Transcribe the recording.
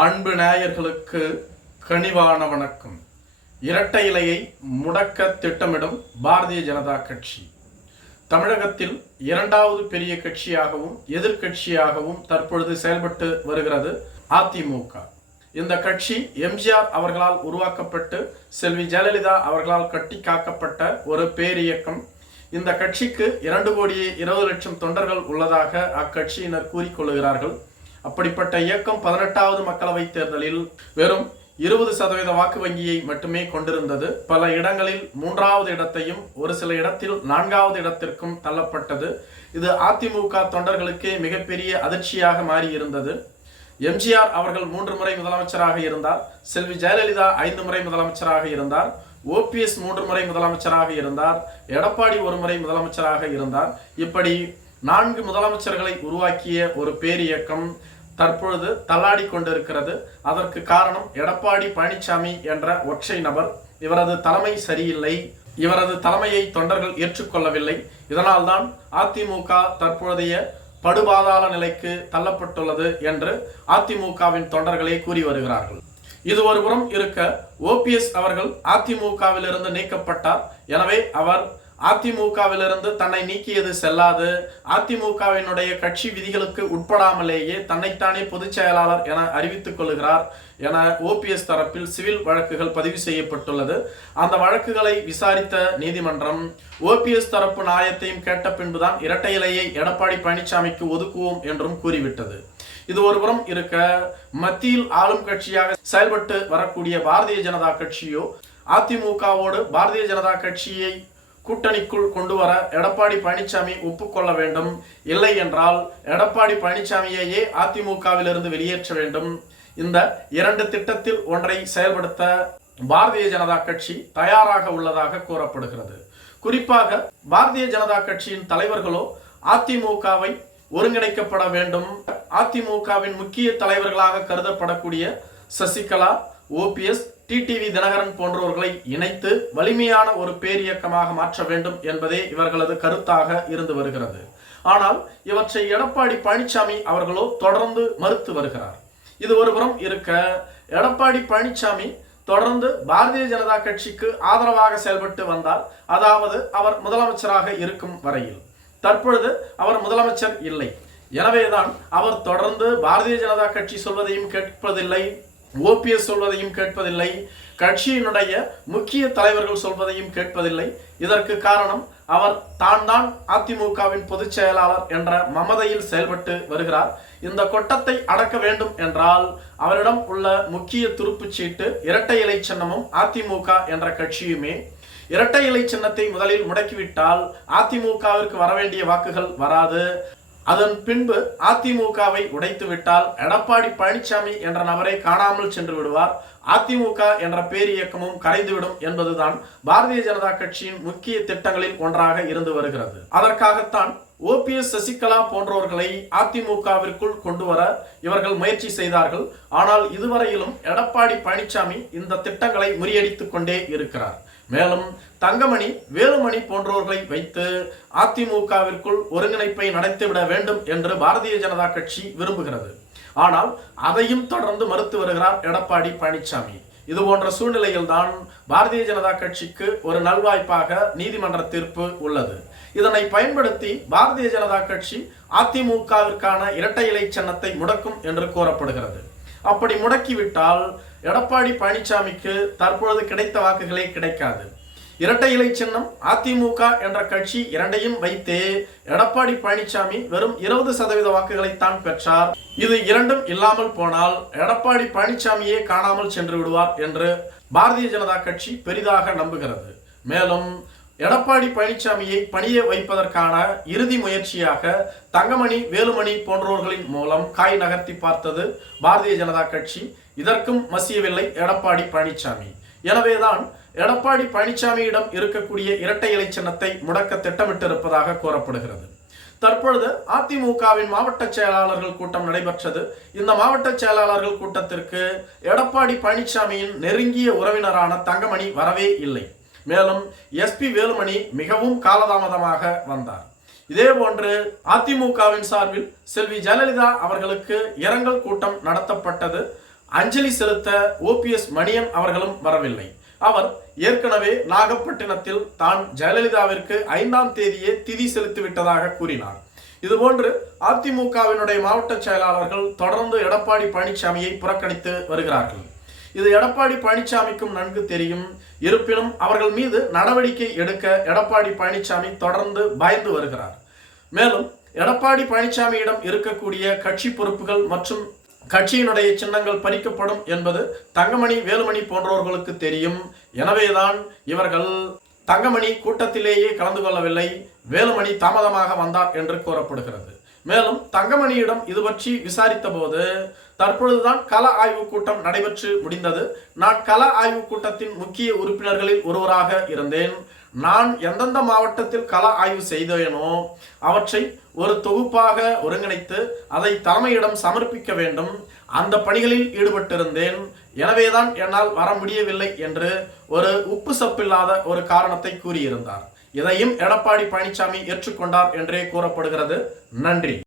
அன்பு நேயர்களுக்கு கனிவான வணக்கம். இரட்டை இலையை முடக்க திட்டமிடும் பாரதிய ஜனதா கட்சி தமிழகத்தில் இரண்டாவது பெரிய கட்சியாகவும் எதிர்கட்சியாகவும் தற்பொழுது செயல்பட்டு வருகிறது அதிமுக. இந்த கட்சி எம்ஜிஆர் அவர்களால் உருவாக்கப்பட்டு செல்வி ஜெயலலிதா அவர்களால் கட்டி காக்கப்பட்ட ஒரு பேரியக்கம். இந்த கட்சிக்கு 2,20,00,000 தொண்டர்கள் உள்ளதாக அக்கட்சியினர் கூறிக்கொள்கிறார்கள். அப்படிப்பட்ட இயக்கம் 18வது மக்களவை தேர்தலில் வெறும் 20% வாக்கு வங்கியை மட்டுமே கொண்டிருந்தது. பல இடங்களில் 3வது இடத்தையும் ஒரு சில இடத்தில் 4வது இடத்திற்கும் தள்ளப்பட்டது. இது அதிமுக தொண்டர்களுக்கே மிகப்பெரிய அதிர்ச்சியாக மாறி இருந்தது. எம்ஜிஆர் அவர்கள் 3 முறை முதலமைச்சராக இருந்தார். செல்வி ஜெயலலிதா 5 முறை முதலமைச்சராக இருந்தார். ஓபிஎஸ் 3 முறை முதலமைச்சராக இருந்தார். எடப்பாடி 1 முறை முதலமைச்சராக இருந்தார். இப்படி 4 முதலமைச்சர்களை உருவாக்கிய ஒரு பேரியக்கம் தற்பொழுது தள்ளாடி கொண்டிருக்கிறது. அதற்கு காரணம் எடப்பாடி பழனிசாமி என்ற ஒற்றை நபர். இவரது தலைமை சரியில்லை. இவரது தலைமையை தொண்டர்கள் ஏற்றுக்கொள்ளவில்லை. இதனால்தான் அதிமுக தற்பொழுதைய படுபாதாள நிலைக்கு தள்ளப்பட்டுள்ளது என்று அதிமுகவின் தொண்டர்களே கூறி வருகிறார்கள். இது ஒருபுறம் இருக்க, ஓபிஎஸ் அவர்கள் அதிமுகவிலிருந்து நீக்கப்பட்டார். எனவே அவர் அதிமுகவிலிருந்து தன்னை நீக்கியது செல்லாது, அதிமுகவினுடைய கட்சி விதிகளுக்கு உட்படாமலேயே தன்னைத்தானே பொதுச் செயலாளர் என அறிவித்துக் கொள்கிறார் என ஓபிஎஸ் தரப்பில் சிவில் வழக்குகள் பதிவு செய்யப்பட்டுள்ளது. அந்த வழக்குகளை விசாரித்த நீதிமன்றம் ஓபிஎஸ் தரப்பு நியாயத்தையும் கேட்ட பின்புதான் இரட்டை இலையை எடப்பாடி பழனிசாமிக்கு ஒதுக்குவோம் என்றும் கூறிவிட்டது. இது ஒருபுறம் இருக்க, மத்தியில் ஆளும் கட்சியாக செயல்பட்டு வரக்கூடிய பாரதிய ஜனதா கட்சியோ அதிமுகவோடு பாரதிய ஜனதா கட்சியை கூட்டணிக்குள் கொண்டு வர எடப்பாடி பழனிசாமி ஒப்புக்கொள்ள வேண்டும். இல்லை என்றால் எடப்பாடி பழனிசாமியையே அதிமுகவிலிருந்து வெளியேற்ற வேண்டும். இந்த 2 திட்டத்தில் ஒன்றை செயல்படுத்த பாரதிய ஜனதா கட்சி தயாராக உள்ளதாக கூறப்படுகிறது. குறிப்பாக பாரதிய ஜனதா கட்சியின் தலைவர்களோ அதிமுகவை ஒருங்கிணைக்கப்பட வேண்டும். அதிமுகவின் முக்கிய தலைவர்களாக கருதப்படக்கூடிய சசிகலா, ஓபிஎஸ், டிடிவி தினகரன் போன்றவர்களை இணைத்து வலிமையான ஒரு பேரியக்கமாக மாற்ற வேண்டும் என்பதே இவர்களது கருத்தாக இருந்து வருகிறது. ஆனால் இவற்றை எடப்பாடி பழனிசாமி அவர்களோ தொடர்ந்து மறுத்து வருகிறார். இது ஒருபுறம் இருக்க, எடப்பாடி பழனிசாமி தொடர்ந்து பாரதிய ஜனதா கட்சிக்கு ஆதரவாக செயல்பட்டு வந்தார். அதாவது அவர் முதலமைச்சராக இருக்கும் வரையில். தற்பொழுது அவர் முதலமைச்சர் இல்லை. எனவேதான் அவர் தொடர்ந்து பாரதிய ஜனதா கட்சி சொல்வதையும் கேட்பதில்லை, ஓபிஎஸ் சொல்வதையும் கேட்பதில்லை, கட்சியினுடைய முக்கிய தலைவர்கள் சொல்வதையும் கேட்பதில்லை. இதற்கு காரணம் அவர் தான் அதிமுகவின் பொதுச் செயலாளர் என்ற மமதையில் செயல்பட்டு வருகிறார். இந்த கொட்டத்தை அடக்க வேண்டும் என்றால் அவரிடம் உள்ள முக்கிய துருப்புச்சீட்டு இரட்டை இலை சின்னமும் அதிமுக என்ற கட்சியுமே. இரட்டை இலை சின்னத்தை முதலில் முடக்கிவிட்டால் அதிமுகவிற்கு வரவேண்டிய வாக்குகள் வராது. அதன் பின்பு அதிமுகவை உடைத்து விட்டால் எடப்பாடி பழனிசாமி என்ற நபரை காணாமல் சென்று விடுவார். அதிமுக என்ற பேரியக்கமும் கரைந்துவிடும் என்பதுதான் பாரதிய ஜனதா கட்சியின் முக்கிய திட்டங்களில் ஒன்றாக இருந்து வருகிறது. அதற்காகத்தான் ஓபிஎஸ், சசிகலா போன்றவர்களை அதிமுகவிற்குள் கொண்டு வர இவர்கள் முயற்சி செய்தார்கள். ஆனால் இதுவரையிலும் எடப்பாடி பழனிசாமி இந்த திட்டங்களை முறியடித்துக் கொண்டே இருக்கிறார். மேலும் தங்கமணி, வேலுமணி போன்றவர்களை வைத்து அதிமுகவிற்குள் ஒருங்கிணைப்பை நடத்திவிட வேண்டும் என்று பாரதிய ஜனதா கட்சி விரும்புகிறது. ஆனால் அதையும் தொடர்ந்து மறுத்து வருகிறார் எடப்பாடி பழனிசாமி. இது போன்ற சூழ்நிலையில் தான் பாரதிய ஜனதா கட்சிக்கு ஒரு நல்வாய்ப்பாக நீதிமன்ற தீர்ப்பு உள்ளது. இதனை பயன்படுத்தி பாரதிய ஜனதா கட்சி அதிமுகவிற்கான இரட்டை இலை சின்னத்தை முடக்கும் என்று கூறப்படுகிறது. அப்படி முடக்கிவிட்டால் எடப்பாடி பழனிசாமிக்கு தற்பொழுது கிடைத்த வாக்குகளே கிடைக்காது. இரட்டை இலை சின்னம், அதிமுக என்ற கட்சி இரண்டையும் வைத்தே எடப்பாடி பழனிசாமி வெறும் 20% வாக்குகளைத்தான் பெற்றார். இது இரண்டும் இல்லாமல் போனால் எடப்பாடி பழனிசாமியே காணாமல் சென்று விடுவார் என்று பாரதிய ஜனதா கட்சி பெரிதாக நம்புகிறது. மேலும் எடப்பாடி பழனிசாமியை பணிய வைப்பதற்கான இறுதி முயற்சியாக தங்கமணி, வேலுமணி போன்றவர்களின் மூலம் காய் நகர்த்தி பார்த்தது பாரதிய ஜனதா கட்சி. இதற்கும் மசியவில்லை எடப்பாடி பழனிசாமி. எனவேதான் எடப்பாடி பழனிசாமியிடம் இருக்கக்கூடிய இரட்டை இலை சின்னத்தை முடக்க திட்டமிட்டிருப்பதாக கூறப்படுகிறது. தற்பொழுது அதிமுகவின் மாவட்ட செயலாளர்கள் கூட்டம் நடைபெற்றது. இந்த மாவட்ட செயலாளர்கள் கூட்டத்திற்கு எடப்பாடி பழனிசாமியின் நெருங்கிய உறவினரான தங்கமணி வரவே இல்லை. மேலும் எஸ்பி வேலுமணி மிகவும் காலதாமதமாக வந்தார். இதேபோன்று அதிமுகவின் சார்பில் செல்வி ஜெயலலிதா அவர்களுக்கு இரங்கல் கூட்டம் நடத்தப்பட்டது. அஞ்சலி செலுத்த ஓபிஎஸ் மணியன் அவர்களும் வரவில்லை. அவர் ஏற்கனவே நாகப்பட்டினத்தில் தான் ஜெயலலிதாவிற்கு 5ஆம் தேதியே திதி செலுத்திவிட்டதாக கூறினார். இதுபோன்று அதிமுகவினுடைய மாவட்ட செயலாளர்கள் தொடர்ந்து எடப்பாடி பழனிசாமியை புறக்கணித்து வருகிறார்கள். இது எடப்பாடி பழனிசாமிக்கும் நன்கு தெரியும். இருப்பினும் அவர்கள் மீது நடவடிக்கை எடுக்க எடப்பாடி பழனிசாமி தொடர்ந்து பயந்து வருகிறார். மேலும் எடப்பாடி பழனிசாமியிடம் இருக்கக்கூடிய கட்சி பொறுப்புகள் மற்றும் கட்சியினுடைய சின்னங்கள் பறிக்கப்படும் என்பது தங்கமணி, வேலுமணி போன்றவர்களுக்கு தெரியும். எனவேதான் இவர்கள் தங்கமணி கூட்டத்திலேயே கலந்து கொள்ளவில்லை, வேலுமணி தாமதமாக வந்தார் என்று கூறப்படுகிறது. மேலும் தங்கமணியிடம் இது பற்றி விசாரித்த போது தற்பொழுதுதான் கள ஆய்வு கூட்டம் நடைபெற்று முடிந்தது. நான் கள ஆய்வு கூட்டத்தின் முக்கிய உறுப்பினர்களில் ஒருவராக இருந்தேன். நான் எந்தெந்த மாவட்டத்தில் கள ஆய்வு செய்தேனோ அவற்றை ஒரு தொகுப்பாக ஒருங்கிணைத்து அதை தலைமையிடம் சமர்ப்பிக்க வேண்டும். அந்த பணிகளில் ஈடுபட்டிருந்தேன். எனவேதான் என்னால் வர முடியவில்லை என்று ஒரு உப்பு சப்பில்லாத ஒரு காரணத்தை கூறியிருந்தார். இதையும் எடப்பாடி பழனிசாமி ஏற்றுக்கொண்டார் என்றே கூறப்படுகிறது. நன்றி.